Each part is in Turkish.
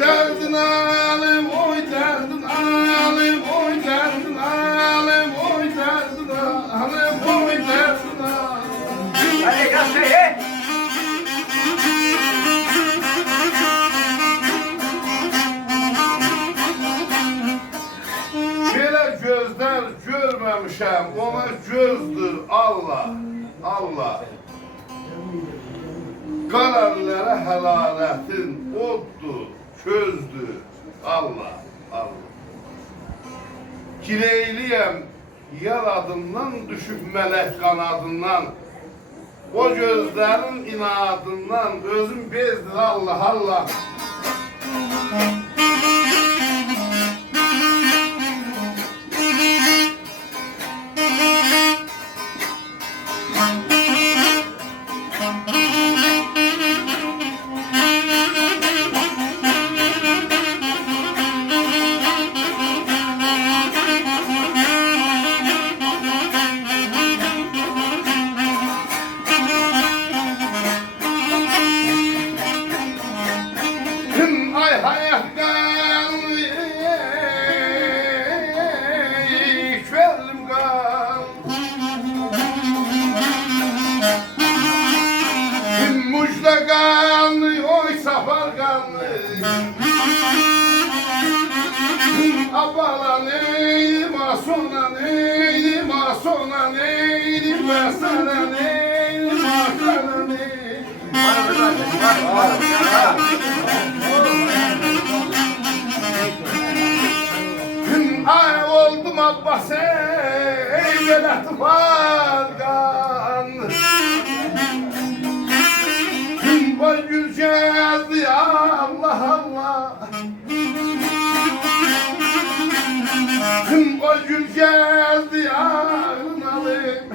Derdin alim, oy derdin alim, oy derdin alim, oy derdin alim, oy derdin alim. Hadi gazeteye. Belə gözler görmemişem, ona gözdür Allah, Allah. Qararlara helalətin oddur, közdür, Allah, Allah. Gileyliyəm yaradından, düşüb mələk qanadından, o gözlərin inadından, özüm bezdir, Allah, Allah. Ay hayat kanlı, köllüm kanlı. Mujda kanlı, oy safar kanlı. Abala neydim, asona neydim, asona neydim, asana neydim, asana neydim. Ay oldum Abbas ey velet vargan. Vay güleceğiz ya Allah Allah. Vay güleceğiz ya alim.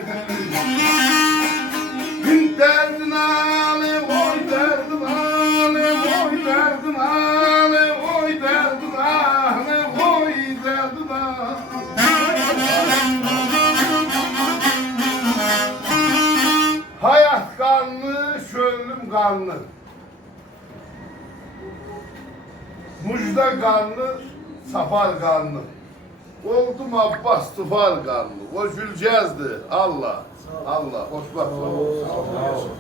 Derdin alim, oy derdin alim, oy derdin alim, oy derdin alim, oy derdin alim. Hayat kanlı, şöllüm kanlı. Mucda kanlı, safar kanlı. Oldum Abbas tıfar kanlı. O Gülcez'di. Allah. Allah. Hoşbak olsun.